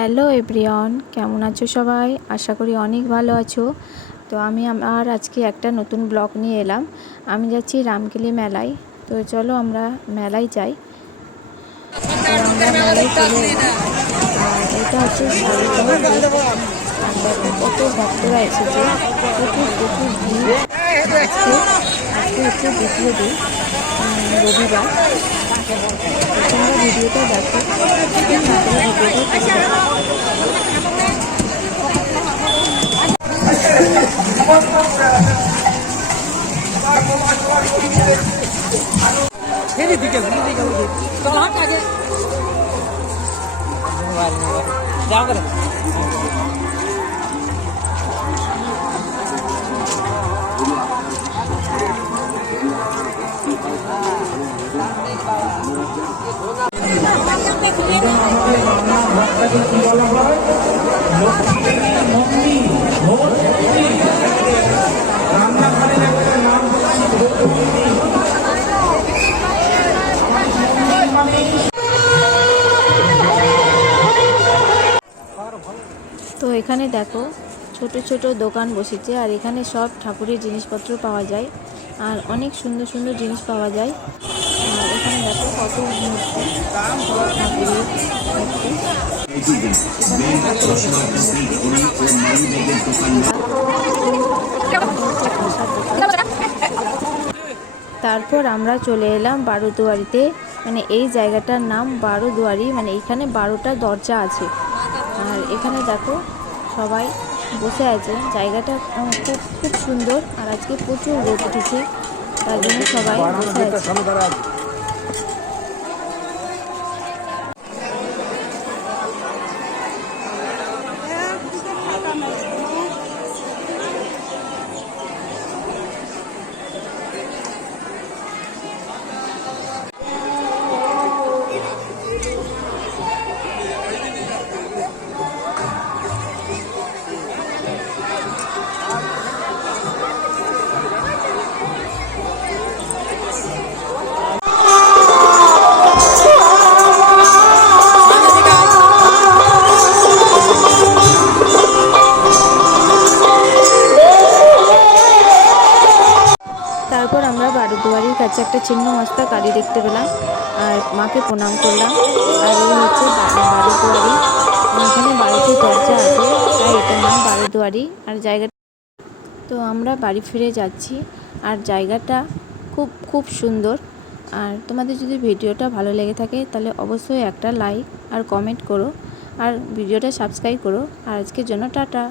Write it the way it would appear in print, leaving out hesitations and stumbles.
Hello everyone, কেমন আছো সবাই? আশা করি অনেক ভালো আছো। তো আমি আজকে একটা নতুন ব্লগ নিয়ে এলাম। আমি যাচ্ছি রামকেলি মেলায়। তো চলো আমরা মেলায় যাই। তো আমরা মেলায় চলে এলাম। আর এটা হচ্ছে শাড়িটা। আর দেখো কত ভক্তরা এসেছে, প্রচুর প্রচুর ভিড়। আজকে আজকে হচ্ছে দ্বিতীয় দিন, রবিবার। তোমরা ভিডিওটা দেখো, স্কিপ না করে ভিডিওটা পুরো দেখো। তো এখানে দেখো ছোট ছোট দোকান বসেছে, আর এখানে সব ঠাকুরের জিনিসপত্র পাওয়া যায়, আর অনেক সুন্দর সুন্দর জিনিস পাওয়া যায়। আর এখানে দেখো কত মূর্তি, সব ঠাকুরের মূর্তি। তারপর আমরা চলে এলাম বারোদুয়ারিতে। মানে এই জায়গাটার নাম বারোদুয়ারি, মানে এখানে 12টা দরজা আছে। আর এখানে দেখো সবাই বসে আছে। জায়গাটা খুব খুব সুন্দর। আর আজকে প্রচুর রোদ উঠেছে, তার জন্য সবাই বসে আছে। তারপর আমরা বারোদুয়ারির কাছে একটা ছিন্ন মস্তা কালী দেখতে পেলাম, আর মাকে প্রণাম করলাম। আর এই হচ্ছে বারোদুয়ারি। এখানে 12টি দরজা আছে, তাই এটার নাম বারোদুয়ারি। আর জায়গাটা, তো আমরা বাড়ি ফিরে যাচ্ছি। আর জায়গাটা খুব খুব সুন্দর। আর তোমাদের যদি ভিডিওটা ভালো লেগে থাকে তাহলে অবশ্যই একটা লাইক আর কমেন্ট করো, আর ভিডিওটা সাবস্ক্রাইব করো। আর আজকের জন্য টাটা।